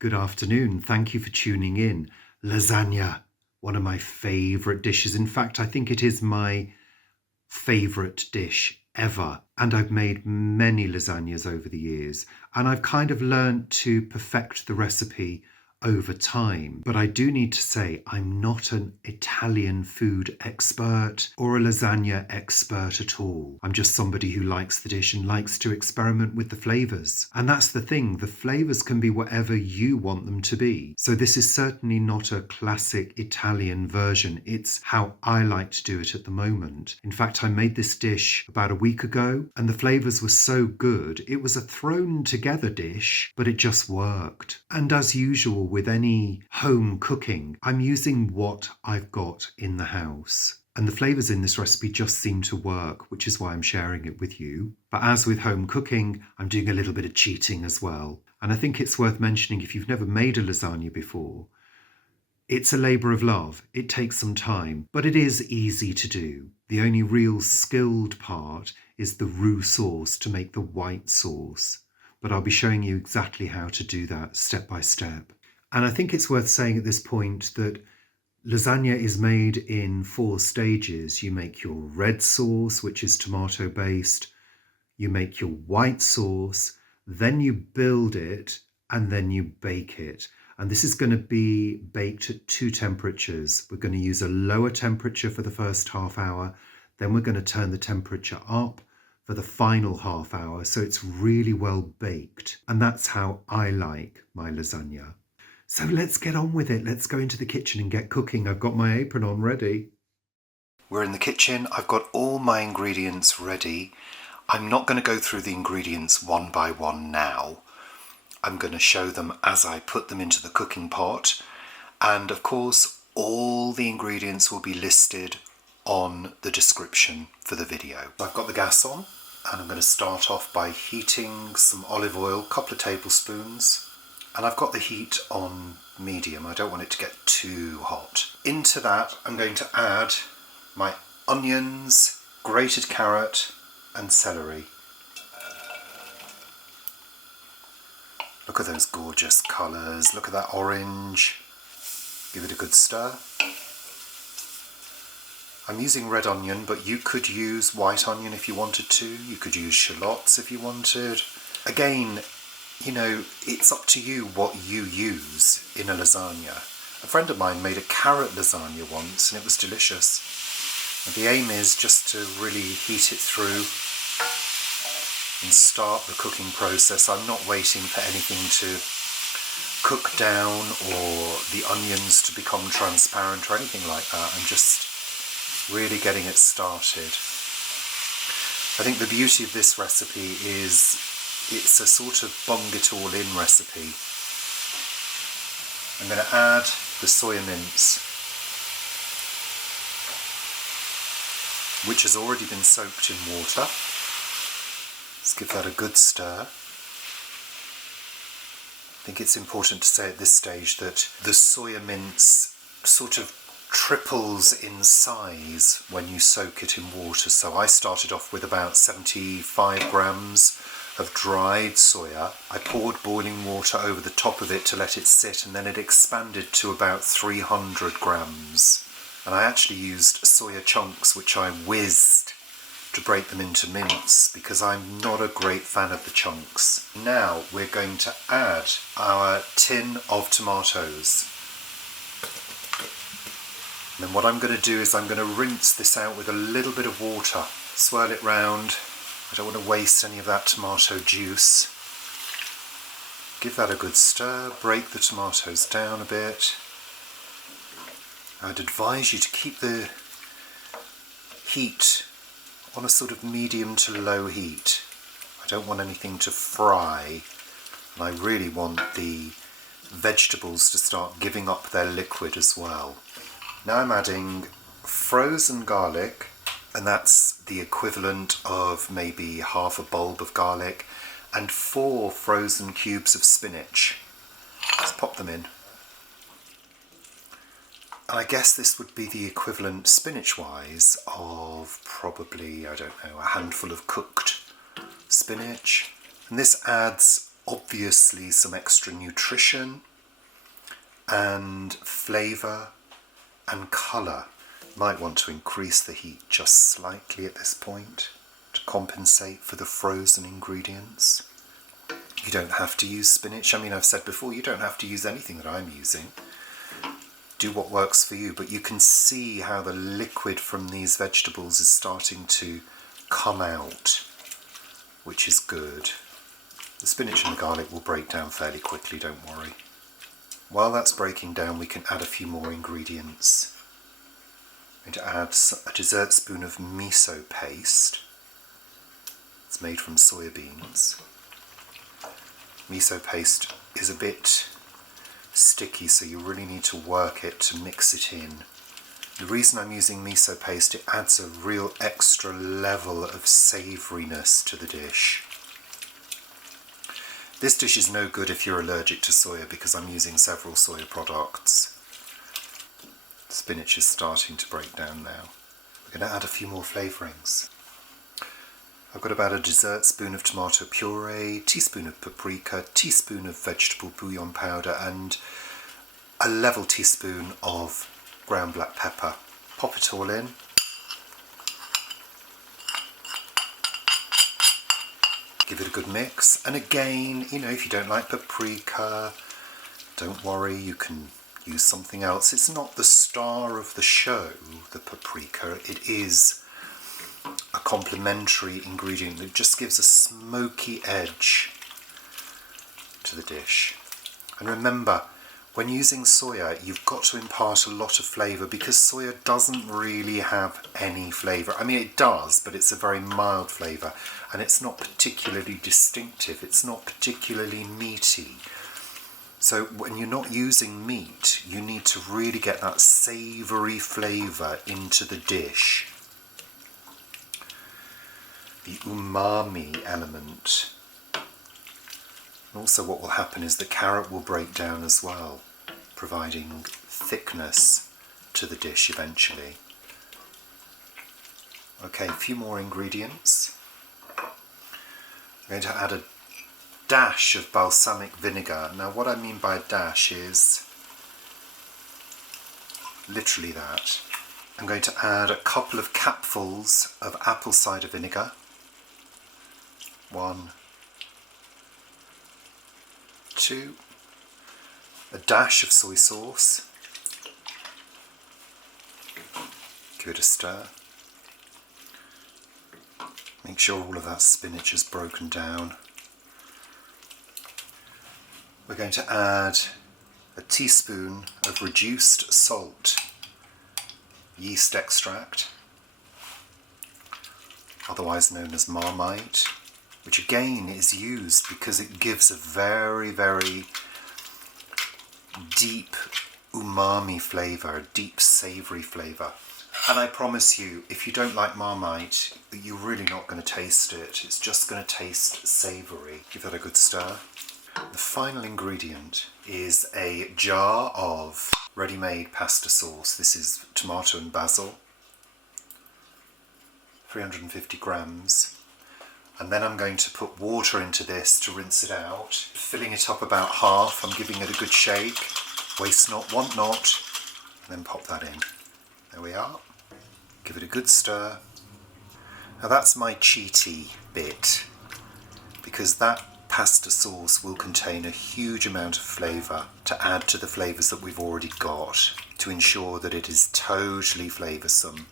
Good afternoon. Thank you for tuning in. Lasagna, one of my favourite dishes. In fact, I think it is my favourite dish ever. And I've made many lasagnas over the years. And I've kind of learned to perfect the recipe over time. But I do need to say I'm not an Italian food expert or a lasagna expert at all. I'm just somebody who likes the dish and likes to experiment with the flavours. And that's the thing, the flavours can be whatever you want them to be. So this is certainly not a classic Italian version. It's how I like to do it at the moment. In fact, I made this dish about a week ago and the flavours were so good. It was a thrown together dish, but it just worked. And as usual with any home cooking, I'm using what I've got in the house. And the flavours in this recipe just seem to work, which is why I'm sharing it with you. But as with home cooking, I'm doing a little bit of cheating as well. And I think it's worth mentioning if you've never made a lasagna before, it's a labour of love. It takes some time, but it is easy to do. The only real skilled part is the roux sauce to make the white sauce. But I'll be showing you exactly how to do that step by step. And I think it's worth saying at this point that lasagna is made in 4 stages. You make your red sauce, which is tomato based. You make your white sauce, then you build it, and then you bake it. And this is going to be baked at 2 temperatures. We're going to use a lower temperature for the first half hour. Then we're going to turn the temperature up for the final half hour. So it's really well baked. And that's how I like my lasagna. So let's get on with it. Let's go into the kitchen and get cooking. I've got my apron on ready. We're in the kitchen. I've got all my ingredients ready. I'm not going to go through the ingredients one by one now. I'm going to show them as I put them into the cooking pot. And of course, all the ingredients will be listed on the description for the video. I've got the gas on and I'm going to start off by heating some olive oil, a couple of tablespoons. And I've got the heat on medium. I don't want it to get too hot. Into that, I'm going to add my onions, grated carrot, and celery. Look at those gorgeous colours. Look at that orange. Give it a good stir. I'm using red onion, but you could use white onion if you wanted to. You could use shallots if you wanted. Again, you know, it's up to you what you use in a lasagna. A friend of mine made a carrot lasagna once and it was delicious. And the aim is just to really heat it through and start the cooking process. I'm not waiting for anything to cook down or the onions to become transparent or anything like that. I'm just really getting it started. I think the beauty of this recipe is it's a sort of bung it all in recipe. I'm going to add the soya mince, which has already been soaked in water. Let's give that a good stir. I think it's important to say at this stage that the soya mince sort of triples in size when you soak it in water. So I started off with about 75 grams of dried soya. I poured boiling water over the top of it to let it sit, and then it expanded to about 300 grams. And I actually used soya chunks, which I whizzed to break them into mince, because I'm not a great fan of the chunks. Now we're going to add our tin of tomatoes. And then what I'm going to do is I'm going to rinse this out with a little bit of water. Swirl it round. I don't want to waste any of that tomato juice. Give that a good stir, break the tomatoes down a bit. I'd advise you to keep the heat on a sort of medium to low heat. I don't want anything to fry, and I really want the vegetables to start giving up their liquid as well. Now I'm adding frozen garlic, and that's the equivalent of maybe half a bulb of garlic, and 4 frozen cubes of spinach. Let's pop them in. And I guess this would be the equivalent spinach-wise of probably, I don't know, a handful of cooked spinach. And this adds obviously some extra nutrition. and flavour and colour. You might want to increase the heat just slightly at this point to compensate for the frozen ingredients. You don't have to use spinach. I mean, I've said before, you don't have to use anything that I'm using. Do what works for you, but you can see how the liquid from these vegetables is starting to come out, which is good. The spinach and the garlic will break down fairly quickly, don't worry. While that's breaking down, we can add a few more ingredients. I'm going to add a dessert spoon of miso paste. It's made from soya beans. Miso paste is a bit sticky, so you really need to work it to mix it in. The reason I'm using miso paste, it adds a real extra level of savouriness to the dish. This dish is no good if you're allergic to soya because I'm using several soya products. Spinach is starting to break down now. We're going to add a few more flavourings. I've got about a dessert spoon of tomato puree, teaspoon of paprika, teaspoon of vegetable bouillon powder and a level teaspoon of ground black pepper. Pop it all in. Give it a good mix. And again, you know, if you don't like paprika, don't worry, you can use something else. It's not the star of the show, the paprika. It is a complementary ingredient that just gives a smoky edge to the dish. And remember, when using soya, you've got to impart a lot of flavour because soya doesn't really have any flavour. I mean, it does, but it's a very mild flavour and it's not particularly distinctive. It's not particularly meaty. So when you're not using meat, you need to really get that savoury flavour into the dish. The umami element. And also what will happen is the carrot will break down as well, providing thickness to the dish eventually. Okay, a few more ingredients. I'm going to add a dash of balsamic vinegar. Now what I mean by a dash is literally that. I'm going to add a couple of capfuls of apple cider vinegar. 1, 2, a dash of soy sauce. Give it a stir. Make sure all of that spinach is broken down. We're going to add a teaspoon of reduced salt, yeast extract, otherwise known as Marmite, which again is used because it gives a very, very deep umami flavour, a deep savoury flavour. And I promise you, if you don't like Marmite, you're really not going to taste it. It's just going to taste savoury. Give that a good stir. The final ingredient is a jar of ready-made pasta sauce. This is tomato and basil, 350 grams. And then I'm going to put water into this to rinse it out, filling it up about half. I'm giving it a good shake. Waste not, want not. And then pop that in. There we are. Give it a good stir. Now that's my cheaty bit, because that pasta sauce will contain a huge amount of flavour to add to the flavours that we've already got to ensure that it is totally flavoursome.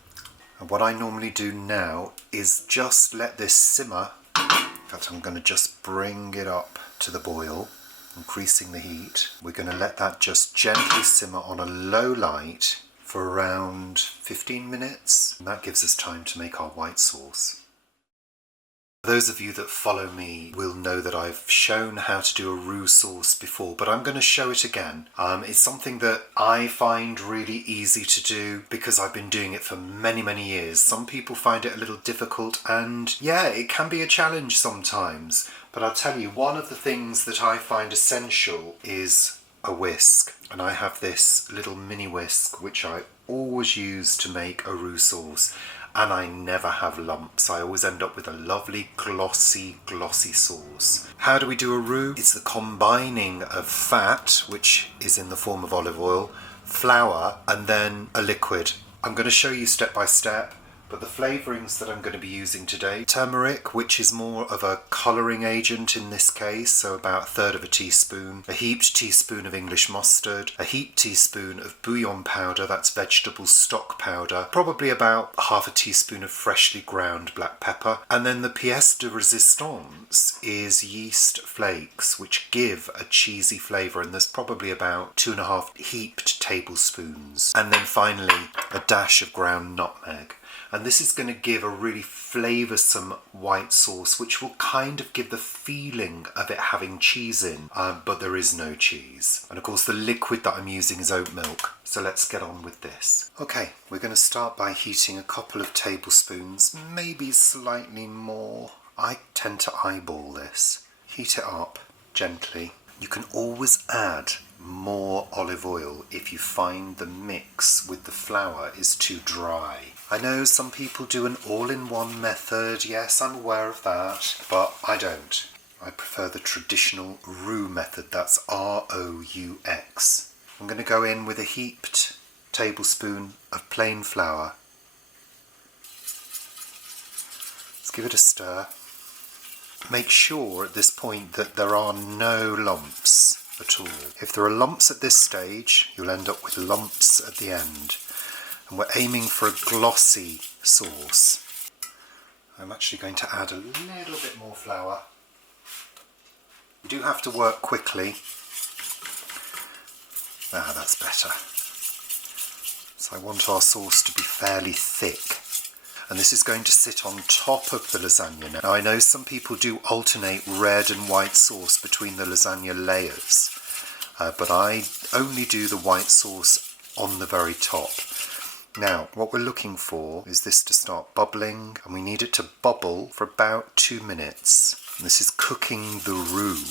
And what I normally do now is just let this simmer. In fact, I'm going to just bring it up to the boil, increasing the heat. We're going to let that just gently simmer on a low light for around 15 minutes. And that gives us time to make our white sauce. Those of you that follow me will know that I've shown how to do a roux sauce before, but I'm going to show it again. It's something that I find really easy to do because I've been doing it for many, many years. Some people find it a little difficult, and yeah, it can be a challenge sometimes. But I'll tell you, one of the things that I find essential is a whisk. And I have this little mini whisk which I always use to make a roux sauce. and I never have lumps. I always end up with a lovely glossy sauce. How do we do a roux? It's the combining of fat, which is in the form of olive oil, flour, and then a liquid. I'm going to show you step by step. But the flavourings that I'm going to be using today, turmeric, which is more of a colouring agent in this case, so about 1/3 of a teaspoon, a heaped teaspoon of English mustard, a heaped teaspoon of bouillon powder, that's vegetable stock powder, probably about 1/2 teaspoon of freshly ground black pepper, and then the pièce de résistance is yeast flakes, which give a cheesy flavour, and there's probably about 2.5 heaped tablespoons, and then finally a dash of ground nutmeg. And this is going to give a really flavoursome white sauce, which will kind of give the feeling of it having cheese in, but there is no cheese. And of course the liquid that I'm using is oat milk. So let's get on with this. Okay, we're going to start by heating a couple of tablespoons, maybe slightly more. I tend to eyeball this. Heat it up gently. You can always add more olive oil if you find the mix with the flour is too dry. I know some people do an all-in-one method, yes, I'm aware of that, but I don't. I prefer the traditional Roux method, that's R-O-U-X. I'm going to go in with a heaped tablespoon of plain flour. Let's give it a stir. Make sure at this point that there are no lumps at all. If there are lumps at this stage, you'll end up with lumps at the end. And we're aiming for a glossy sauce. I'm actually going to add a little bit more flour. You do have to work quickly. Ah, that's better. So I want our sauce to be fairly thick. And this is going to sit on top of the lasagna. Now I know some people do alternate red and white sauce between the lasagna layers, but I only do the white sauce on the very top. Now, what we're looking for is this to start bubbling, and we need it to bubble for about 2 minutes. And this is cooking the roux.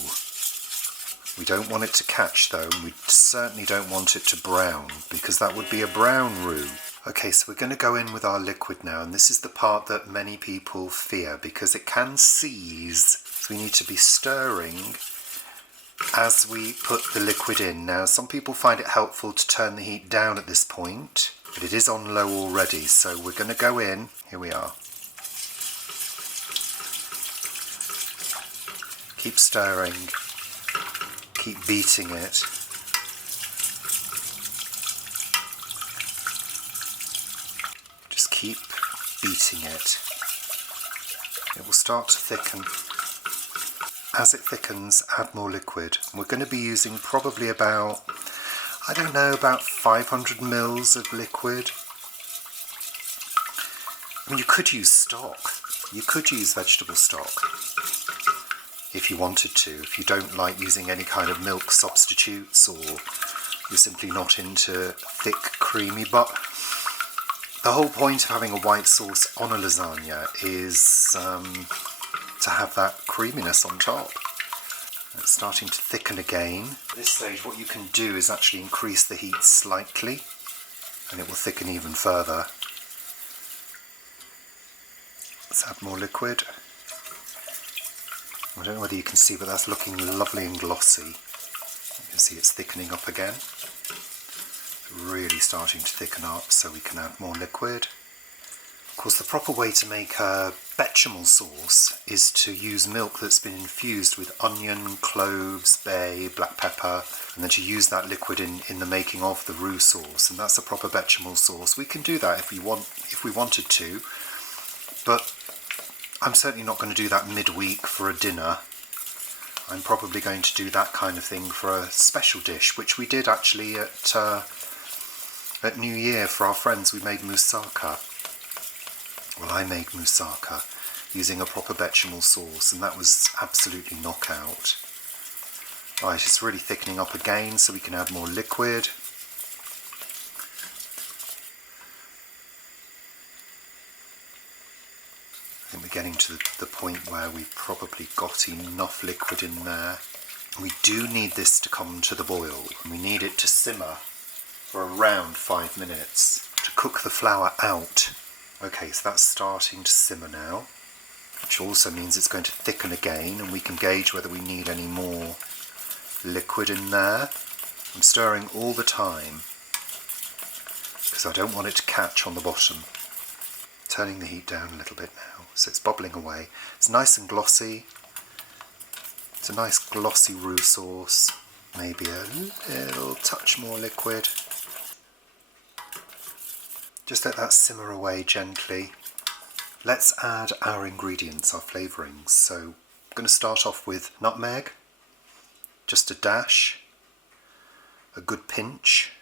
We don't want it to catch though, and we certainly don't want it to brown, because that would be a brown roux. Okay, so we're going to go in with our liquid now, and this is the part that many people fear, because it can seize. So we need to be stirring as we put the liquid in. Now, some people find it helpful to turn the heat down at this point, but it is on low already, so we're going to go in. Here we are. Keep stirring, keep beating it. Just keep beating it. It will start to thicken. As it thickens, add more liquid. We're going to be using probably about, I don't know, about 500 mils of liquid. I mean, you could use stock. You could use vegetable stock if you wanted to. If you don't like using any kind of milk substitutes, or you're simply not into thick, creamy, but the whole point of having a white sauce on a lasagna is to have that creaminess on top. It's starting to thicken again. At this stage, what you can do is actually increase the heat slightly, and it will thicken even further. Let's add more liquid. I don't know whether you can see, but that's looking lovely and glossy. You can see it's thickening up again. Really starting to thicken up, so we can add more liquid. Of course, the proper way to make a bechamel sauce is to use milk that's been infused with onion, cloves, bay, black pepper, and then to use that liquid in the making of the roux sauce, and that's a proper bechamel sauce. We can do that if we wanted to, but I'm certainly not going to do that midweek for a dinner. I'm probably going to do that kind of thing for a special dish, which we did actually at New Year for our friends. We made moussaka. Well, I made moussaka using a proper bechamel sauce, and that was absolutely knockout. Right, it's really thickening up again, so we can add more liquid. I think we're getting to the point where we've probably got enough liquid in there. We do need this to come to the boil, and we need it to simmer for around 5 minutes to cook the flour out. Okay, so that's starting to simmer now, which also means it's going to thicken again, and we can gauge whether we need any more liquid in there. I'm stirring all the time because I don't want it to catch on the bottom. Turning the heat down a little bit now, so it's bubbling away. It's nice and glossy. It's a nice glossy roux sauce. Maybe a little touch more liquid. Just let that simmer away gently. Let's add our ingredients, our flavourings. So I'm going to start off with nutmeg, just a dash, a good pinch.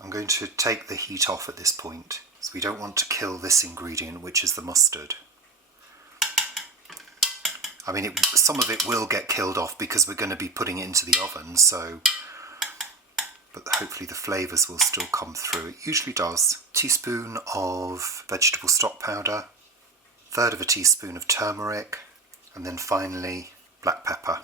I'm going to take the heat off at this point, so we don't want to kill this ingredient, which is the mustard. I mean, some of it will get killed off because we're going to be putting it into the oven, but hopefully the flavours will still come through. It usually does. A teaspoon of vegetable stock powder, 1/3 of a teaspoon of turmeric, and then finally black pepper.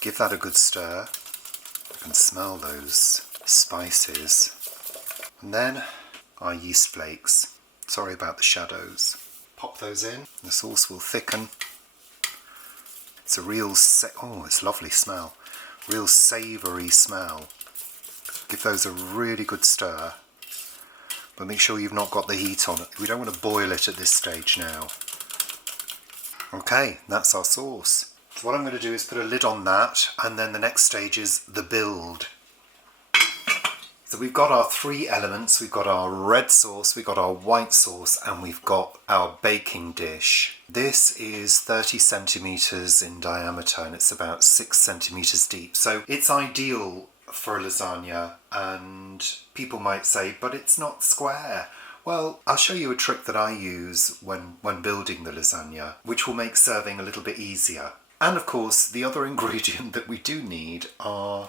Give that a good stir. I can smell those spices. And then our yeast flakes. Sorry about the shadows. Pop those in. The sauce will thicken. It's a real, oh, it's a lovely smell. Real savoury smell. Give those a really good stir. But make sure you've not got the heat on it. We don't want to boil it at this stage now. Okay, that's our sauce. So what I'm going to do is put a lid on that, and then the next stage is the build. So we've got our 3 elements. We've got our red sauce, we've got our white sauce, and we've got our baking dish. This is 30 centimetres in diameter, and it's about 6 centimetres deep. So it's ideal for a lasagna, and people might say, but it's not square. Well, I'll show you a trick that I use when building the lasagna, which will make serving a little bit easier. And of course, the other ingredient that we do need are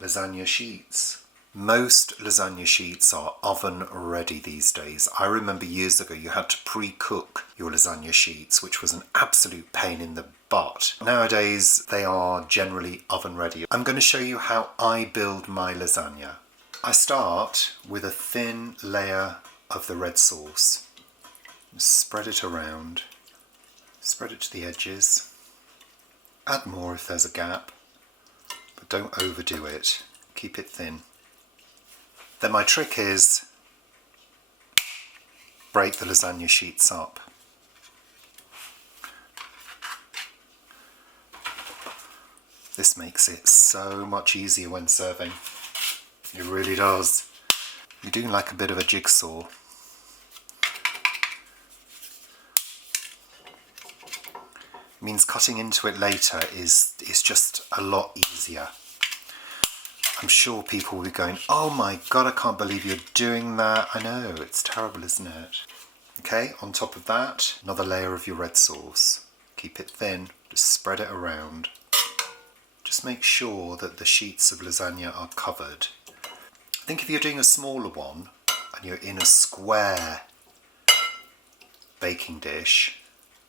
lasagna sheets. Most lasagna sheets are oven ready these days. I remember years ago you had to pre-cook your lasagna sheets, which was an absolute pain in the butt. Nowadays they are generally oven ready. I'm going to show you how I build my lasagna. I start with a thin layer of the red sauce. Spread it around. Spread it to the edges. Add more if there's a gap, but don't overdo it. Keep it thin. Then my trick is break the lasagna sheets up. This makes it so much easier when serving. It really does. You're doing like a bit of a jigsaw. It means cutting into it later is just a lot easier. I'm sure people will be going, oh my god, I can't believe you're doing that. I know, it's terrible, isn't it? Okay, on top of that, another layer of your red sauce. Keep it thin, just spread it around. Just make sure that the sheets of lasagna are covered. I think if you're doing a smaller one and you're in a square baking dish,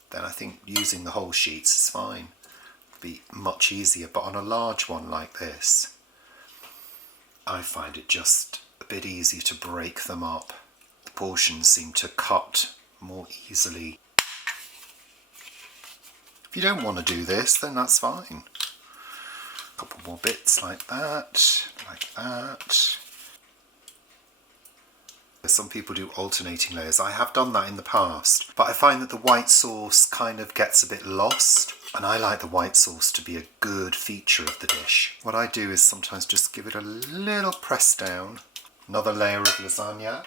then I think using the whole sheets is fine. It'll be much easier, but on a large one like this, I find it just a bit easier to break them up. The portions seem to cut more easily. If you don't want to do this, then that's fine. A couple more bits like that, like that. Some people do alternating layers. I have done that in the past, but I find that the white sauce kind of gets a bit lost, and I like the white sauce to be a good feature of the dish. What I do is sometimes just give it a little press down. Another layer of lasagna.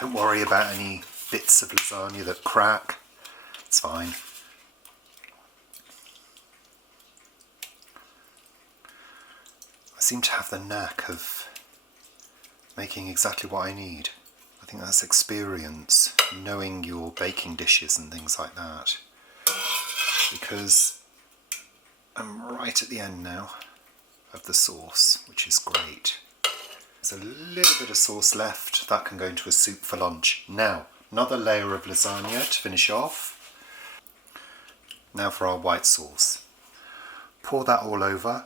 Don't worry about any bits of lasagna that crack. It's fine. I seem to have the knack of making exactly what I need. I think that's experience, knowing your baking dishes and things like that. Because I'm right at the end now of the sauce, which is great. There's a little bit of sauce left. That can go into a soup for lunch. Now, another layer of lasagna to finish off. Now for our white sauce. Pour that all over.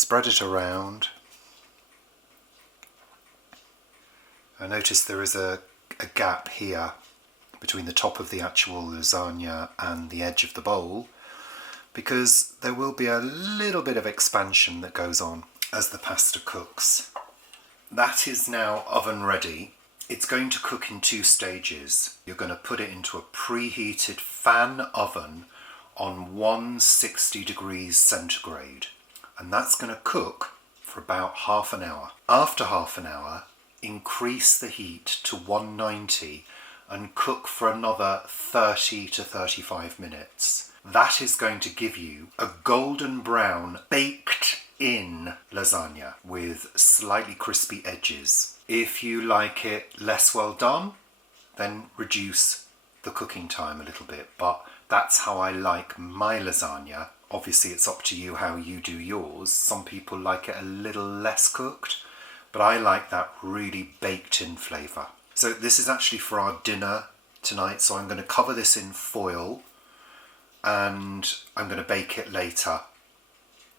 Spread it around. I notice there is a gap here between the top of the actual lasagna and the edge of the bowl, because there will be a little bit of expansion that goes on as the pasta cooks. That is now oven ready. It's going to cook in 2 stages. You're going to put it into a preheated fan oven on 160 degrees centigrade, and that's going to cook for about half an hour. After half an hour, increase the heat to 190 and cook for another 30 to 35 minutes. That is going to give you a golden brown baked in lasagna with slightly crispy edges. If you like it less well done, then reduce the cooking time a little bit, but that's how I like my lasagna. Obviously it's up to you how you do yours. Some people like it a little less cooked, but I like that really baked in flavour. So this is actually for our dinner tonight, so I'm going to cover this in foil and I'm going to bake it later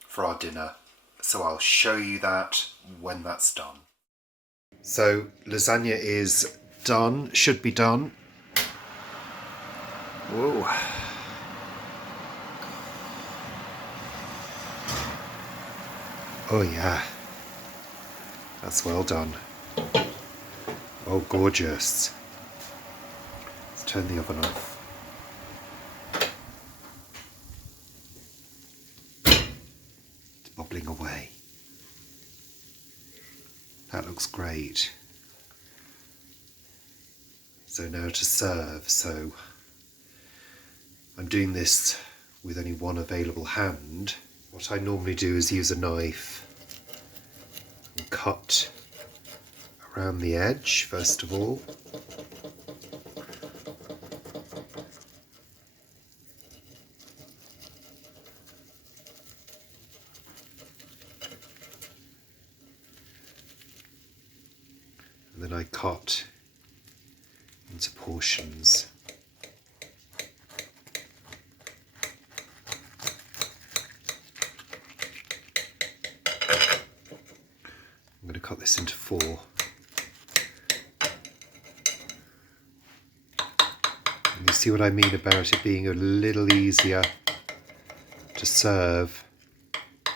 for our dinner. So I'll show you that when that's done. So lasagna is done, should be done. Whoa. Oh yeah, that's well done. Oh, gorgeous. Let's turn the oven off. It's bubbling away. That looks great. So now to serve. So I'm doing this with only one available hand. What I normally do is use a knife and cut around the edge first of all. And then I cut into portions. I'm going to cut this into 4. And you see what I mean about it being a little easier to serve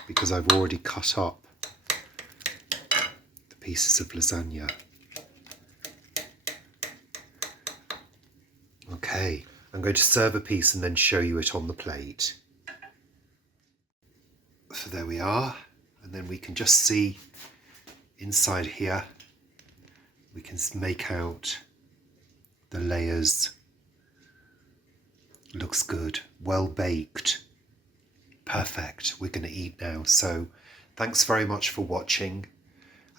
because I've already cut up the pieces of lasagna. Okay, I'm going to serve a piece and then show you it on the plate. So there we are, and then we can just see inside here, we can make out the layers. Looks good, well baked, perfect. We're going to eat now. So thanks very much for watching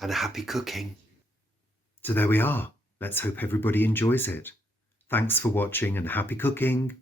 and happy cooking. So there we are. Let's hope everybody enjoys it. Thanks for watching and happy cooking.